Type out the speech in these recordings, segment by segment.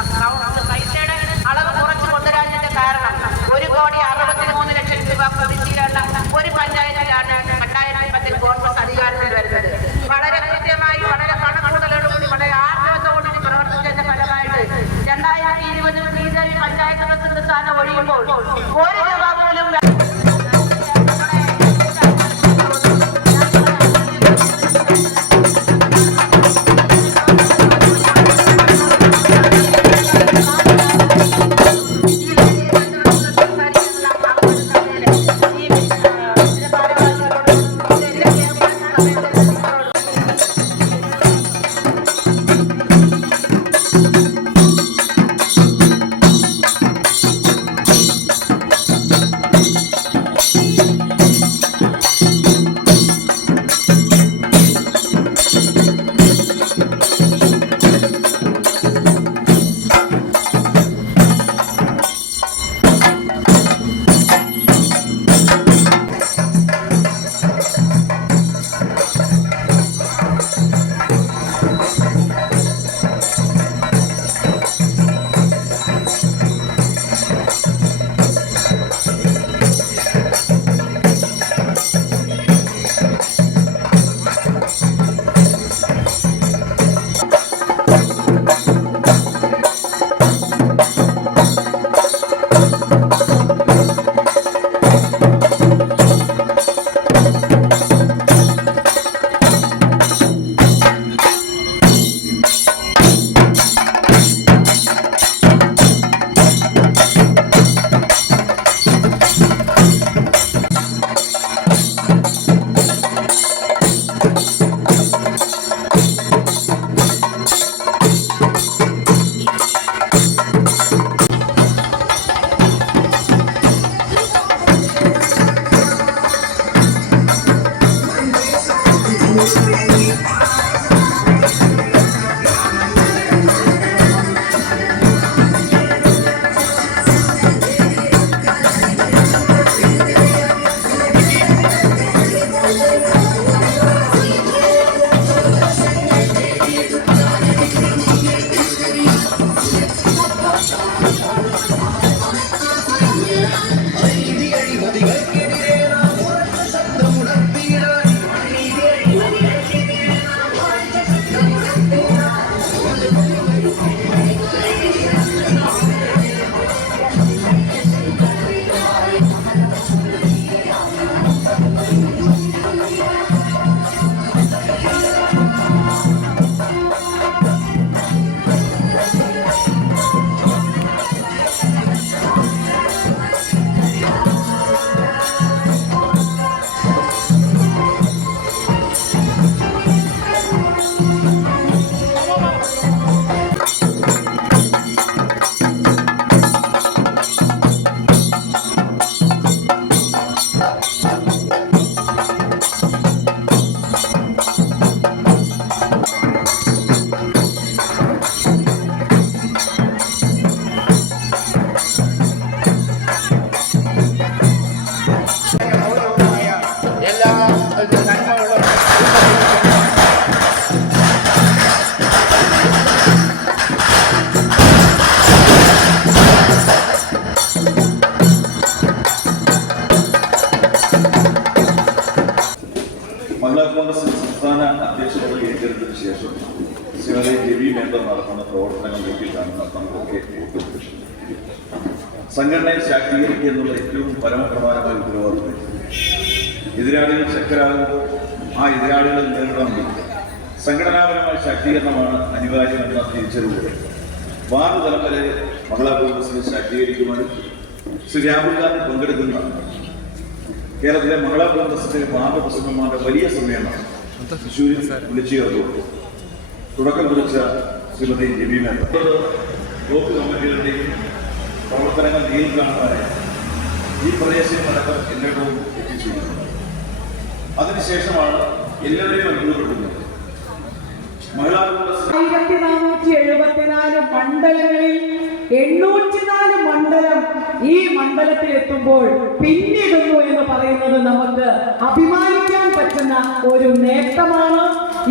നമ്മുടെ പൈസയുടെ അളവ് കുറച്ച് കൊണ്ടുവരാതിന്റെ കാരണം ഒരു കോടി അറുപത്തി മൂന്ന് ലക്ഷം രൂപ പ്രതിശീലുള്ള ഒരു പഞ്ചായത്തിലാണ് രണ്ടായിരത്തി പത്തിൽ കോൺഗ്രസ് അധികാരത്തിൽ വരുന്നത്. വളരെ കൃത്യമായി വളരെ കണക്കുകൂടലോടുകൂടി വളരെ ആഗ്രഹത്തോടുകൂടി പ്രവർത്തിച്ചതിന്റെ ഫലമായിട്ട് രണ്ടായിരത്തി ഇരുപതിൽ B J P panchayat president സ്ഥാനം ഒഴിയുമ്പോൾ ശ്രീമതി രവി മേന്തർ നടത്തുന്ന പ്രവർത്തനങ്ങൾ നോക്കിക്കാണുന്ന നമുക്കൊക്കെ സംഘടനയെ ശാക്തീകരിക്കുക എന്നുള്ള ഏറ്റവും പരമപ്രധാനമായ ഉത്തരവാദിത്വം എതിരാളികൾ ശക്തരാകുമ്പോൾ ആ എതിരാളികളെ നേരിടണമെങ്കിൽ സംഘടനാപരമായ ശാക്തീകരണമാണ് അനിവാര്യമെന്ന തിരിച്ചറിവ്. വാർഡ് തലം മഹിളാ കോൺഗ്രസിനെ ശാക്തീകരിക്കുവാനും ശ്രീ രാഹുൽ ഗാന്ധി പങ്കെടുക്കുന്ന കേരളത്തിലെ മഹിളാ കോൺഗ്രസിന്റെ വാർഡ് പ്രസിഡന്റുമാരുടെ വലിയ സമ്മേളനം തൃശ്ശൂരിൽ വിളിച്ചു ചേർത്തുകൊണ്ട് തുടക്കം കുറിച്ച ശ്രീമതി രവി മേത്ത ബ്ലോക്ക് കമ്മിറ്റികളുടെയും പ്രവർത്തനങ്ങൾ നേരിൽ കാണുവാനായി ഈ പ്രദേശം അടക്കം എല്ലായിടവും എത്തിച്ചിരിക്കുന്നത് അതിനുശേഷമാണ് എല്ലാവരെയും അനുഭവപ്പെടുന്നത് മഹിളാ കോൺഗ്രസ് ആയിരത്തി നാനൂറ്റി എഴുപത്തിനാല് മണ്ഡലങ്ങളിൽ എണ്ണൂറ്റിനാല് മണ്ഡലം ഈ മണ്ഡലത്തിൽ എത്തുമ്പോൾ പിന്നിടുന്നു എന്ന് പറയുന്നത് നമുക്ക് അഭിമാനിക്കാൻ പറ്റുന്ന ഒരു നേട്ടമാണ്.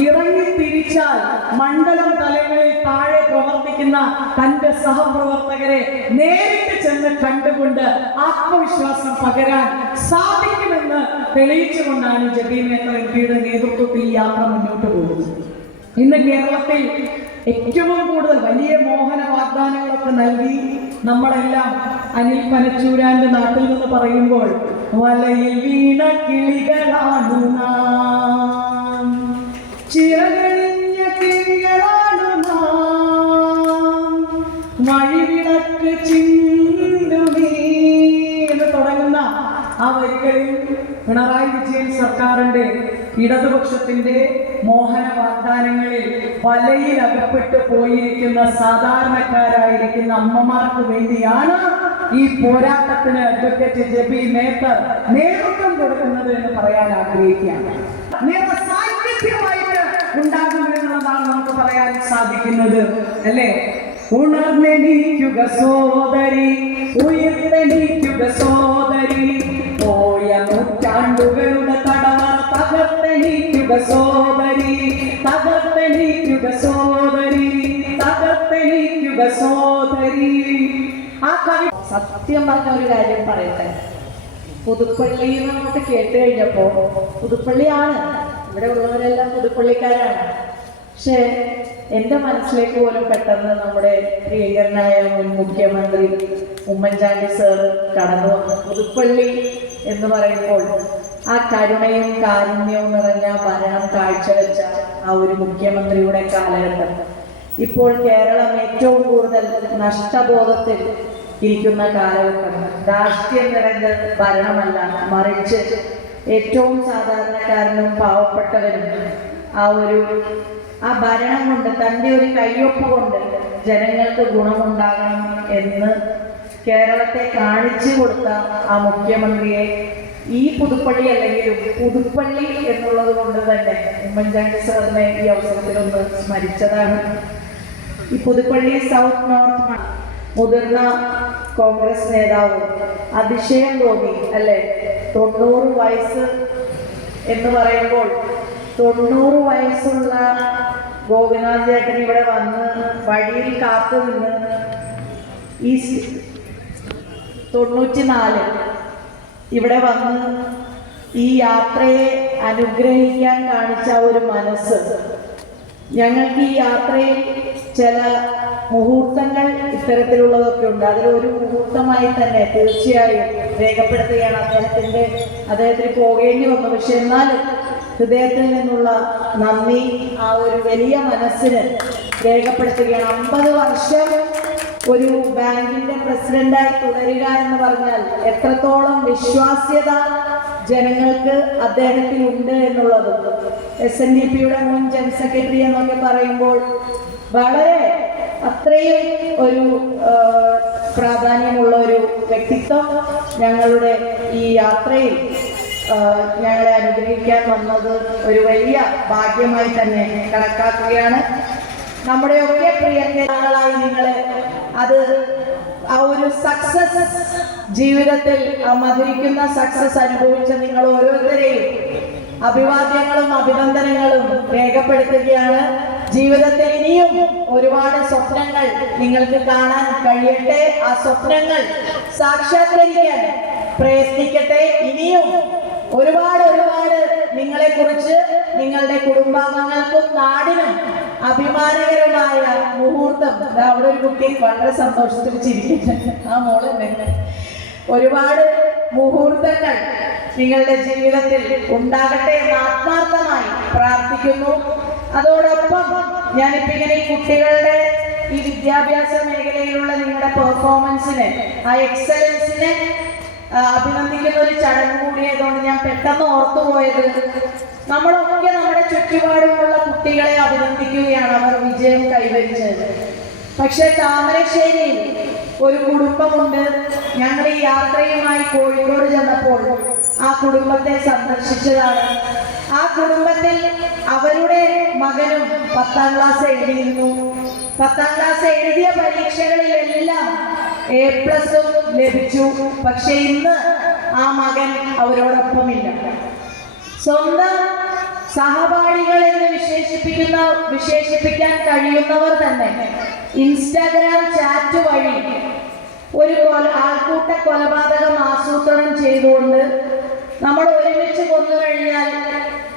ഇറങ്ങി തിരിച്ചാൽ മണ്ഡലം തലങ്ങളിൽ താഴെ പ്രവർത്തിക്കുന്ന തന്റെ സഹപ്രവർത്തകരെ നേരിട്ട് ചെന്ന് കണ്ടുകൊണ്ട് ആത്മവിശ്വാസം പകരാൻ സാധിക്കുമെന്ന് തെളിയിച്ചുകൊണ്ടാണ് ജബീർ മേത്തർ എം പിയുടെ നേതൃത്വത്തിൽ യാത്ര മുന്നോട്ട് പോകുന്നത്. ഇന്ന് കേരളത്തിൽ ഏറ്റവും കൂടുതൽ വലിയ മോഹന വാഗ്ദാനങ്ങളൊക്കെ നൽകി നമ്മളെല്ലാം അനിൽ പനച്ചൂരാന്റെ നാട്ടിൽ നിന്ന് പറയുമ്പോൾ വലയിൽ വീണ കിളികളാണു ചിറകഴിഞ്ഞ കിളികളാണു വഴിവിളക്ക് എന്ന് തുടങ്ങുന്ന ആ വരികളിൽ പിണറായി വിജയൻ സർക്കാരിന്റെ ഇടതുപക്ഷത്തിന്റെ മോഹന വാഗ്ദാനങ്ങളിൽ വലയിൽ അകപ്പെട്ട് പോയിരിക്കുന്ന സാധാരണക്കാരായിരിക്കുന്ന അമ്മമാർക്ക് വേണ്ടിയാണ് ഈ പോരാട്ടത്തിന് അഡ്വക്കേറ്റ് ജബി മേത്തർ നേതൃത്വം കൊടുക്കുന്നത് എന്ന് പറയാൻ ആഗ്രഹിക്കുകയാണ്. നിയമ സാന്നിധ്യമായിട്ട് ഉണ്ടാകുമെന്നുള്ളതാണ് നമുക്ക് പറയാൻ സാധിക്കുന്നത് അല്ലേ? ഉണർന്നെണീക്കുക സോദരി ഉയർത്തെണീക്കുക സോദരി പോയ നൂറ്റാണ്ടുകളുടെ തടവ തകർത്തെണീക്കുക സോദരി സത്യം പറഞ്ഞ ഒരു കാര്യം പറയട്ടെ. പുതുപ്പള്ളി എന്ന് നമുക്ക് കേട്ട് കഴിഞ്ഞപ്പോ പുതുപ്പള്ളിയാണ്. ഇവിടെ ഉള്ളവരെല്ലാം പുതുപ്പള്ളിക്കാരാണ്. പക്ഷേ എന്റെ മനസ്സിലേക്ക് പോലും പെട്ടെന്ന് നമ്മുടെ പ്രിയങ്കരനായ മുൻ മുഖ്യമന്ത്രി ഉമ്മൻചാണ്ടി സർ കടന്നു വന്നു. പുതുപ്പള്ളി എന്ന് പറയുമ്പോൾ ആ കരുണയും കാരുണ്യവും നിറഞ്ഞ ഭരണം കാഴ്ചവെച്ച ആ ഒരു മുഖ്യമന്ത്രിയുടെ കാലഘട്ടം. ഇപ്പോൾ കേരളം ഏറ്റവും കൂടുതൽ നഷ്ടബോധത്തിൽ ഇരിക്കുന്ന കാലഘട്ടം രാഷ്ട്രീയം നിറഞ്ഞ ഭരണമല്ല മറിച്ച് ഏറ്റവും സാധാരണക്കാരനും പാവപ്പെട്ടവരും. ആ ഒരു ആ ഭരണം കൊണ്ട് തന്റെ ഒരു കയ്യൊപ്പ് കൊണ്ട് ജനങ്ങൾക്ക് ഗുണമുണ്ടാകണം എന്ന് കേരളത്തെ കാണിച്ചു കൊടുത്ത ആ മുഖ്യമന്ത്രിയെ ഈ പുതുപ്പള്ളി അല്ലെങ്കിലും പുതുപ്പള്ളി എന്നുള്ളത് കൊണ്ട് തന്നെ ഉമ്മൻചാണ്ടി സാറിനെ ഈ അവസരത്തിലൊന്ന് സ്മരിച്ചതാണ്. ഈ പുതുപ്പള്ളി സൗത്ത് നോർത്ത് മുതിർന്ന കോൺഗ്രസ് നേതാവ് അതിശയം തോന്നി അല്ലെ? തൊണ്ണൂറ് വയസ്സ് എന്ന് പറയുമ്പോൾ തൊണ്ണൂറ് വയസ്സുള്ള ഗോപിനാഥ് ചേട്ടൻ ഇവിടെ വന്ന് വഴിയിൽ കാത്തു നിന്ന് ഈ തൊണ്ണൂറ്റിനാല് ഇവിടെ വന്ന് ഈ യാത്രയെ അനുഗ്രഹിക്കാൻ കാണിച്ച ഒരു മനസ്സ്. ഞങ്ങൾക്ക് ഈ യാത്രയിൽ ചില മുഹൂർത്തങ്ങൾ ഇത്തരത്തിലുള്ളതൊക്കെ ഉണ്ട്. അതിലൊരു മുഹൂർത്തമായി തന്നെ തീർച്ചയായും രേഖപ്പെടുത്തുകയാണ് അദ്ദേഹത്തിന്റെ അദ്ദേഹത്തിന് പോകേണ്ടി വന്നു. പക്ഷെ എന്നാലും ഹൃദയത്തിൽ നിന്നുള്ള നന്ദി ആ ഒരു വലിയ മനസ്സിന് രേഖപ്പെടുത്തുകയാണ്. അമ്പത് വർഷം ഒരു ബാങ്കിന്റെ പ്രസിഡന്റായി തുടരുക എന്ന് പറഞ്ഞാൽ എത്രത്തോളം വിശ്വാസ്യത ജനങ്ങൾക്ക് അദ്ദേഹത്തിൽ ഉണ്ട് എന്നുള്ളത്. എസ് എൻ ഡി പിയുടെ മുൻ ജനറൽ സെക്രട്ടറി എന്നൊക്കെ പറയുമ്പോൾ വളരെ അത്രയും ഒരു പ്രാധാന്യമുള്ള ഒരു വ്യക്തിത്വം ഞങ്ങളുടെ ഈ യാത്രയിൽ ഞങ്ങളെ അനുഗ്രഹിക്കാൻ വന്നത് ഒരു വലിയ ഭാഗ്യമായി തന്നെ കണക്കാക്കുകയാണ്. നമ്മുടെയൊക്കെ പ്രിയങ്ങളായി നിങ്ങളെ അത് ആ ഒരു സക്സസ് ജീവിതത്തിൽ മധുരിക്കുന്ന സക്സസ് അനുഭവിച്ച നിങ്ങൾ ഓരോരുത്തരെയും അഭിവാദ്യങ്ങളും അഭിനന്ദനങ്ങളും രേഖപ്പെടുത്തുകയാണ്. ജീവിതത്തിൽ ഇനിയും ഒരുപാട് സ്വപ്നങ്ങൾ നിങ്ങൾക്ക് കാണാൻ കഴിയട്ടെ. ആ സ്വപ്നങ്ങൾ സാക്ഷാത്കരിക്കാൻ പ്രയത്നിക്കട്ടെ. ഇനിയും ഒരുപാട് ഒരുപാട് നിങ്ങളെ കുറിച്ച് നിങ്ങളുടെ കുടുംബാംഗങ്ങൾക്കും നാടിനും അഭിമാനകരമായ മുഹൂർത്തം. അവിടെ ഒരു കുട്ടി വളരെ സന്തോഷത്തിൽ ചിരിക്കുന്നുണ്ട് ആ മോൾ ഒരുപാട് മുഹൂർത്തങ്ങൾ നിങ്ങളുടെ ജീവിതത്തിൽ ഉണ്ടാകട്ടെ എന്ന് ആത്മാർത്ഥമായി പ്രാർത്ഥിക്കുന്നു. അതോടൊപ്പം ഞാനിപ്പോ ഇങ്ങനെ കുട്ടികളുടെ ഈ വിദ്യാഭ്യാസ മേഖലയിലുള്ള നിങ്ങളുടെ പെർഫോമൻസിനെ ആ എക്സലൻസിനെ അഭിനന്ദിക്കുന്ന ഒരു ചടങ്ങ് കൂടിയതുകൊണ്ട് ഞാൻ പെട്ടെന്ന് ഓർത്തുപോയത് നമ്മളൊക്കെ നമ്മുടെ ചുറ്റുപാടുമുള്ള കുട്ടികളെ അഭിനന്ദിക്കുകയാണ് അവർ വിജയം കൈവരിച്ചത്. പക്ഷെ താമരശ്ശേരിയിൽ ഒരു കുടുംബമുണ്ട്. ഞങ്ങൾ ഈ യാത്രയുമായി കോഴിക്കോട് ചെന്നപ്പോൾ ആ കുടുംബത്തെ സന്ദർശിച്ചതാണ്. ആ കുടുംബത്തിൽ അവരുടെ മകനും പത്താം ക്ലാസ് എഴുതിയിരുന്നു. പത്താം ക്ലാസ് എഴുതിയ പരീക്ഷകളിലെല്ലാം എ പ്ലസും ലഭിച്ചു. പക്ഷെ ഇന്ന് ആ മകൻ അവരോടൊപ്പമില്ല. സ്വന്തം സഹപാഠികൾ എന്ന് വിശേഷിപ്പിക്കുന്ന വിശേഷിപ്പിക്കാൻ കഴിയുന്നവർ തന്നെ ഇൻസ്റ്റാഗ്രാം ചാറ്റ് വഴി ഒരു കൊല ആൾക്കൂട്ട കൊലപാതകം ആസൂത്രണം ചെയ്തുകൊണ്ട് നമ്മൾ ഒരുമിച്ച് കൊന്നു കഴിഞ്ഞാൽ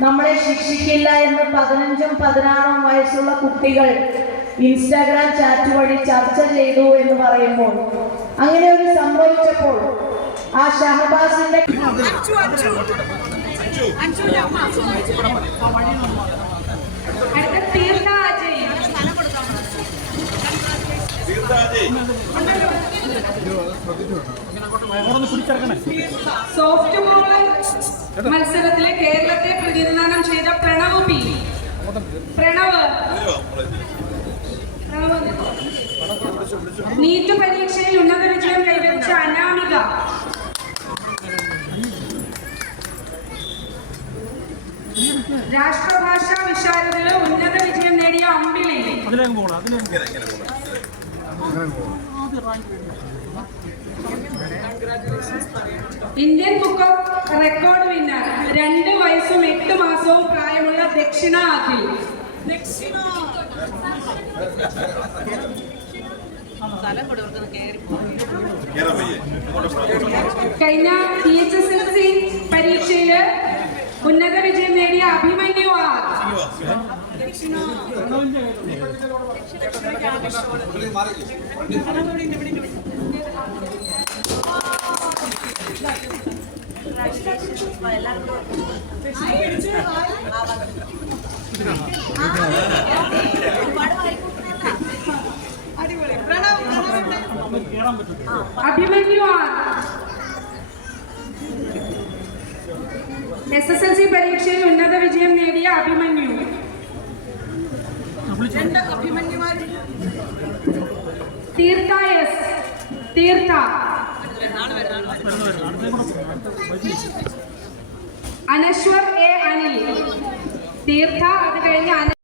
നമ്മളെ ശിക്ഷിക്കില്ല എന്ന് പതിനഞ്ചും പതിനാറും വയസ്സുള്ള കുട്ടികൾ ഇൻസ്റ്റാഗ്രാം ചാറ്റ് വഴി ചർച്ച ചെയ്തു എന്ന് പറയുമ്പോൾ അങ്ങനെ ഒരു സംഭവിച്ചപ്പോൾ ആ ഷഹബാസിന്റെ അഞ്ചു സോഫ്റ്റ് ബോൾ മത്സരത്തിലെ കേരളത്തെ പ്രതിനിധാനം ചെയ്ത പ്രണവ് പി. പ്രണവ്. നീറ്റ് പരീക്ഷയിൽ ഉന്നത വിജയം കൈവരിച്ച അനാമിക. രാഷ്ട്രഭാഷാ വിശാരദിൽ ഉന്നത വിജയം നേടിയ Ambili. Indian book of record winner രണ്ട് വയസ്സും എട്ട് മാസവും പ്രായമുള്ള ദക്ഷിണ അഖിൽ കഴിഞ്ഞ P H S L C പരീക്ഷയിൽ ഉന്നത വിജയം നേടിയ Abhimanyu Abhimanyu R S S L C പരീക്ഷയിൽ ഉന്നത വിജയം നേടിയ അഭിമന്യു. അനശ്വർ എ അനിൽ. തീർത്ഥ അത് കഴിഞ്ഞ്